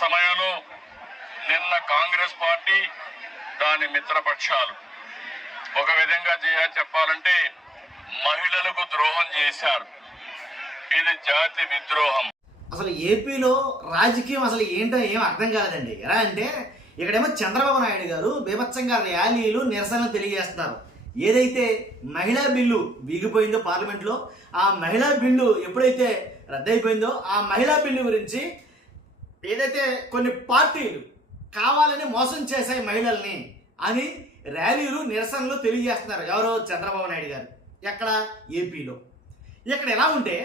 సమయంలో నిన్న కాంగ్రెస్ పార్టీ దాని మిత్రపక్షాలు ఒక విధంగా చెప్పాలంటే మహిళలకు ద్రోహం చేశారు. ఇది జాతి విద్రోహం. అసలు ఏపీలో రాజకీయం అసలు ఏంటో ఏం అర్థం కాలేదండి. ఎలా అంటే ఇక్కడేమో చంద్రబాబు నాయుడు గారు బీభత్సంగా ర్యాలీలు నిరసనలు తెలియజేస్తున్నారు. ఏదైతే మహిళా బిల్లు వీగిపోయిందో పార్లమెంట్లో, ఆ మహిళా బిల్లు ఎప్పుడైతే రద్దయిపోయిందో ఆ మహిళా బిల్లు గురించి ఏదైతే కొన్ని పార్టీలు కావాలని మోసం చేశాయి మహిళల్ని అని ర్యాలీలు నిరసనలు తెలియజేస్తున్నారు. ఎవరో చంద్రబాబు నాయుడు గారు. ఎక్కడ? ఏపీలో. ఇక్కడ ఎలా ఉంటే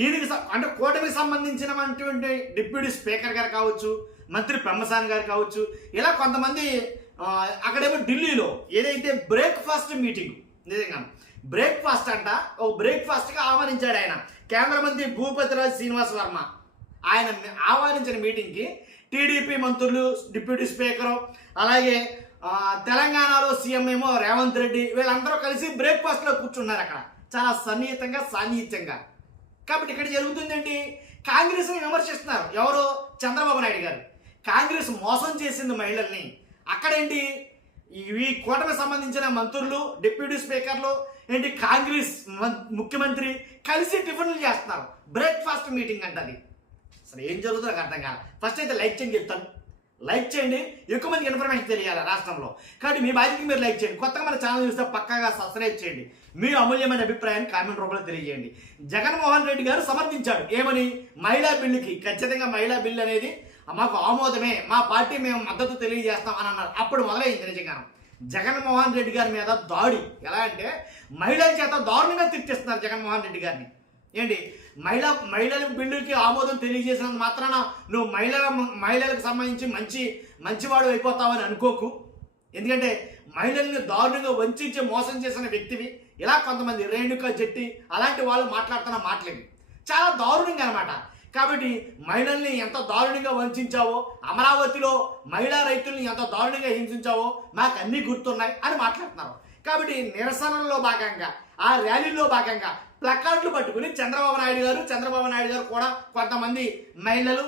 ఈయనకి అంటే కూటమికి సంబంధించినటువంటి డిప్యూటీ స్పీకర్ గారు కావచ్చు, మంత్రి పెమ్మసాని గారు కావచ్చు, ఇలా కొంతమంది అక్కడేమో ఢిల్లీలో ఏదైతే బ్రేక్ఫాస్ట్ మీటింగ్, నిజంగా బ్రేక్ఫాస్ట్ అంట, ఓ బ్రేక్ఫాస్ట్గా ఆహ్వానించాడు ఆయన కేంద్ర మంత్రి భూపతిరాజ్ శ్రీనివాస్ వర్మ. ఆయన ఆహ్వానించిన మీటింగ్కి టీడీపీ మంత్రులు, డిప్యూటీ స్పీకరు, అలాగే తెలంగాణలో సీఎం ఏమో రేవంత్ రెడ్డి, వీళ్ళందరూ కలిసి బ్రేక్ఫాస్ట్లో కూర్చున్నారు అక్కడ చాలా సన్నిహితంగా సాన్నిహిత్యంగా. కాబట్టి ఇక్కడ జరుగుతుందేంటి? కాంగ్రెస్ని విమర్శిస్తున్నారు. ఎవరు? చంద్రబాబు నాయుడు గారు. కాంగ్రెస్ మోసం చేసింది మహిళల్ని. అక్కడేంటి ఈ కూటమికి సంబంధించిన మంత్రులు, డిప్యూటీ స్పీకర్లు ఏంటి కాంగ్రెస్ ముఖ్యమంత్రి కలిసి టిఫిన్లు చేస్తున్నారు. బ్రేక్ఫాస్ట్ మీటింగ్ అంట అది. అసలు ఏం జరుగుతుందో నాకు అర్థం కాదు. ఫస్ట్ అయితే లైక్ చేయండి చెప్తాను. లైక్ చేయండి, ఎక్కువ మందికి ఇన్ఫర్మేషన్ తెలియాలి రాష్ట్రంలో. కాబట్టి మీ బాధ్యతకి మీరు లైక్ చేయండి. కొత్తగా మన ఛానల్ చూస్తే పక్కాగా సబ్స్క్రైబ్ చేయండి. మీ అమూల్యమైన అభిప్రాయాన్ని కామెంట్ రూపంలో తెలియజేయండి. జగన్మోహన్ రెడ్డి గారు సమర్థించాడు. ఏమని? మహిళా బిల్లుకి ఖచ్చితంగా మహిళా బిల్లు అనేది మాకు ఆమోదమే, మా పార్టీ మేము మద్దతు తెలియజేస్తాం అని అన్నారు. అప్పుడు మొదలైంది నిజంగా జగన్మోహన్ రెడ్డి గారి మీద దాడి. ఎలా అంటే మహిళల చేత దారుణంగా తిట్టిస్తున్నారు జగన్మోహన్ రెడ్డి గారిని. ఏంటి మహిళల బిల్లుకి ఆమోదం తెలియజేసినంత మాత్రాన నువ్వు మహిళలకు సంబంధించి మంచివాడు అయిపోతావని అనుకోకు. ఎందుకంటే మహిళల్ని దారుణంగా వంచి మోసం చేసిన వ్యక్తివి. ఇలా కొంతమంది రేణుకా జట్టి అలాంటి వాళ్ళు మాట్లాడుతున్న మాటలేవి చాలా దారుణంగా అనమాట. కాబట్టి మహిళల్ని ఎంత దారుణంగా వంచావో, అమరావతిలో మహిళా రైతుల్ని ఎంత దారుణంగా హింసించావో మాకు అన్నీ గుర్తున్నాయి అని మాట్లాడుతున్నారు. కాబట్టి నిరసనల్లో భాగంగా, ఆ ర్యాలీలో భాగంగా ప్లకార్డులు పట్టుకుని చంద్రబాబు నాయుడు గారు కూడా కొంతమంది మహిళలు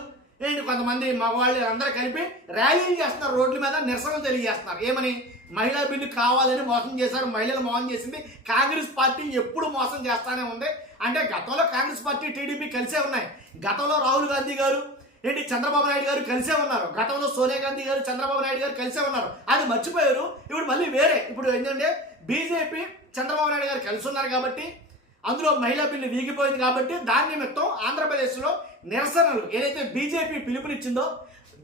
ఏంటి కొంతమంది మగవాళ్ళు అందరూ కలిపి ర్యాలీలు చేస్తున్నారు. రోడ్ల మీద నిరసనలు తెలియజేస్తున్నారు. ఏమని? మహిళా బిల్లు కావాలని మోసం చేశారు, మహిళలు మోసం చేసింది కాంగ్రెస్ పార్టీ ఎప్పుడు మోసం చేస్తానే ఉంది. అంటే గతంలో కాంగ్రెస్ పార్టీ, టీడీపీ కలిసే ఉన్నాయి. గతంలో రాహుల్ గాంధీ గారు ఏంటి చంద్రబాబు నాయుడు గారు కలిసే ఉన్నారు. గతంలో సోనియా గాంధీ గారు, చంద్రబాబు నాయుడు గారు కలిసే ఉన్నారు. అది మర్చిపోయారు. ఇప్పుడు మళ్ళీ వేరే. ఇప్పుడు ఏంటంటే బీజేపీ, చంద్రబాబు నాయుడు గారు కలిసి ఉన్నారు కాబట్టి, అందులో మహిళా బిల్లు వీగిపోయింది కాబట్టి దాని నిమిత్తం ఆంధ్రప్రదేశ్లో నిరసనలు ఏదైతే బీజేపీ పిలుపునిచ్చిందో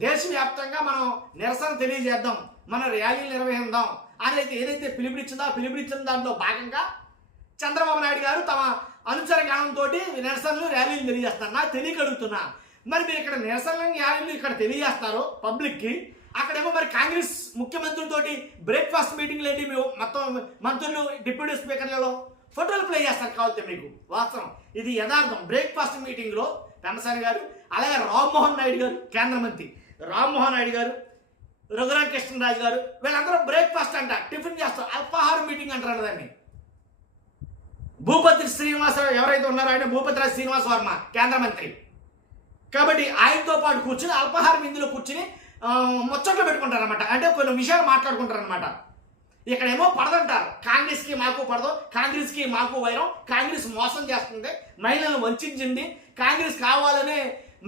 దేశవ్యాప్తంగా మనం నిరసన తెలియజేద్దాం, మన ర్యాలీలు నిర్వహిద్దాం అని ఏదైతే పిలుపునిచ్చిందో ఆ పిలుపునిచ్చిన దాంట్లో భాగంగా చంద్రబాబు నాయుడు గారు తమ అనుచర గానంతో నిరసనలు ర్యాలీలు తెలియజేస్తారు. నాకు తెలియగలుగుతున్నా మరి మీరు ఇక్కడ నిరసనలు ర్యాలీలు ఇక్కడ తెలియజేస్తారు పబ్లిక్కి, అక్కడేమో మరి కాంగ్రెస్ ముఖ్యమంత్రులతోటి బ్రేక్ఫాస్ట్ మీటింగ్లు ఏంటి? మీరు మొత్తం మంత్రులు, డిప్యూటీ స్పీకర్లలో ఫోటోలు ప్లే చేస్తారు కావాలంటే మీకు. వాస్తవం ఇది యథార్థం. బ్రేక్ఫాస్ట్ మీటింగ్లో పెమ్మసాని గారు, అలాగే రామ్మోహన్ నాయుడు గారు, కేంద్ర మంత్రి రామ్మోహన్ నాయుడు గారు, రఘురామ కృష్ణరాజు గారు, వీళ్ళందరూ బ్రేక్ఫాస్ట్ అంట టిఫిన్ చేస్తారు. అల్పాహార మీటింగ్ అంటారు దాన్ని. భూపతి శ్రీనివాసరావు ఎవరైతే ఉన్నారో ఆయన భూపతిరాజ్ శ్రీనివాస్ వర్మ కేంద్ర మంత్రి. కాబట్టి ఆయనతో పాటు కూర్చుని అల్పాహారం ఇందులో కూర్చుని ముచ్చట్లు పెట్టుకుంటారనమాట. అంటే కొన్ని విషయాలు మాట్లాడుకుంటారనమాట. ఇక్కడేమో పడదంటారు. కాంగ్రెస్కి మాకు పడదు, కాంగ్రెస్కి మాకు వైరం, కాంగ్రెస్ మోసం చేస్తుంది, మహిళలను వంచింది, కాంగ్రెస్ కావాలనే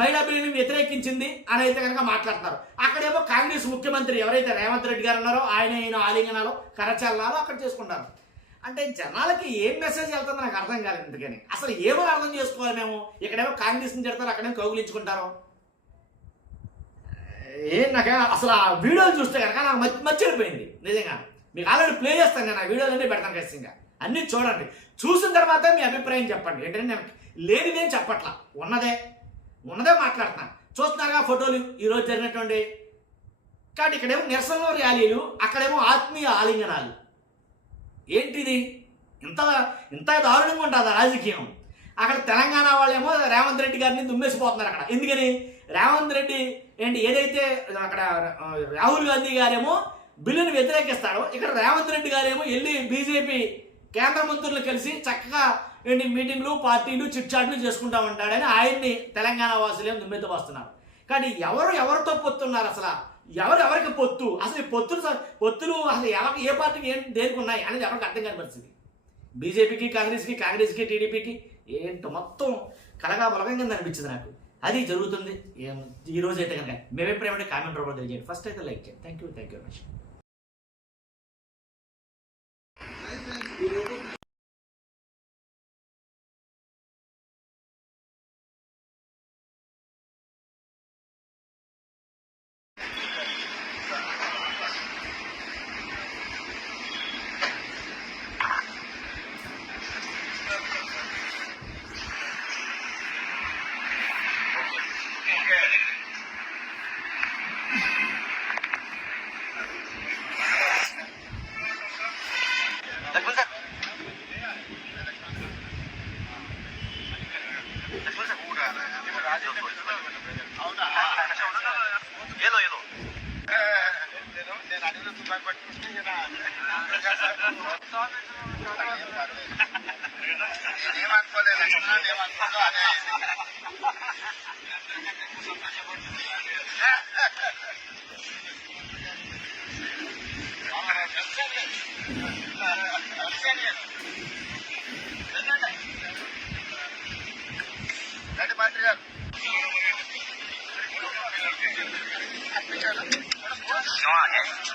మహిళా బిల్లుని వ్యతిరేకించింది అని అయితే కనుక మాట్లాడుతున్నారు. అక్కడేమో కాంగ్రెస్ ముఖ్యమంత్రి ఎవరైతే రేవంత్ రెడ్డి గారు ఉన్నారో ఆయన ఆలింగనాలు, కరచలనాలు అక్కడ చేసుకుంటారు. అంటే జనాలకి ఏం మెసేజ్ వెళ్తుందో నాకు అర్థం కాలేదు. ఎందుకని అసలు ఏమని అర్థం చేసుకోవాలి మేము? ఇక్కడేమో కాంగ్రెస్ని తిడతారు, అక్కడేమో కౌగులించుకుంటారు. నాకు అసలు ఆ వీడియోలు చూస్తే కనుక నాకు మర్చిపోయింది నిజంగా. మీకు ఆల్రెడీ ప్లే చేస్తాను, నేను ఆ వీడియోలన్నీ పెడతాను ఖచ్చితంగా. అన్నీ చూడండి, చూసిన తర్వాత మీ అభిప్రాయం చెప్పండి. ఏంటంటే నేను లేనిదేం చెప్పట్లా, ఉన్నదే మాట్లాడుతున్నాను. చూస్తున్నారుగా ఫోటోలు ఈరోజు జరిగినటువంటి. కాబట్టి ఇక్కడేమో నిరసనలో ర్యాలీలు, అక్కడేమో ఆత్మీయ ఆలింగనాలు. ఏంటిది? ఇంత దారుణంగా ఉంటుందా రాజకీయం? అక్కడ తెలంగాణ వాళ్ళేమో రేవంత్ రెడ్డి గారిని దుమ్మేసిపోతున్నారు అక్కడ. ఎందుకని? రేవంత్ రెడ్డి ఏంటి ఏదైతే అక్కడ రాహుల్ గాంధీ గారేమో బిల్లును వ్యతిరేకిస్తాడో, ఇక్కడ రేవంత్ రెడ్డి గారేమో వెళ్ళి బీజేపీ కేంద్ర మంత్రులు కలిసి చక్కగా ఏంటి మీటింగ్లు, పార్టీలు, చిట్చాట్లు చేసుకుంటా ఉంటాడని ఆయన్ని తెలంగాణ వాసులేమో దుమ్మెత్తి వస్తున్నారు. కానీ ఎవరితో పొత్తున్నారు అసలు, ఎవరికి పొత్తు, అసలు ఈ పొత్తులు అసలు ఏ పార్టీకి దేనికి ఉన్నాయి అనేది ఎవరికి అర్థం కాని పరిస్థితి. బీజేపీకి కాంగ్రెస్కి టీడీపీకి ఏంటో మొత్తం కలగా బలగం కింద అనిపించింది నాకు. అది జరుగుతుంది ఈ రోజు అయితే కనుక. మేము ఎప్పుడేమంటే కామెంట్ రూపంలో తెలియజేయండి. ఫస్ట్ అయితే లైక్ చేయండి. Thank you very much. No,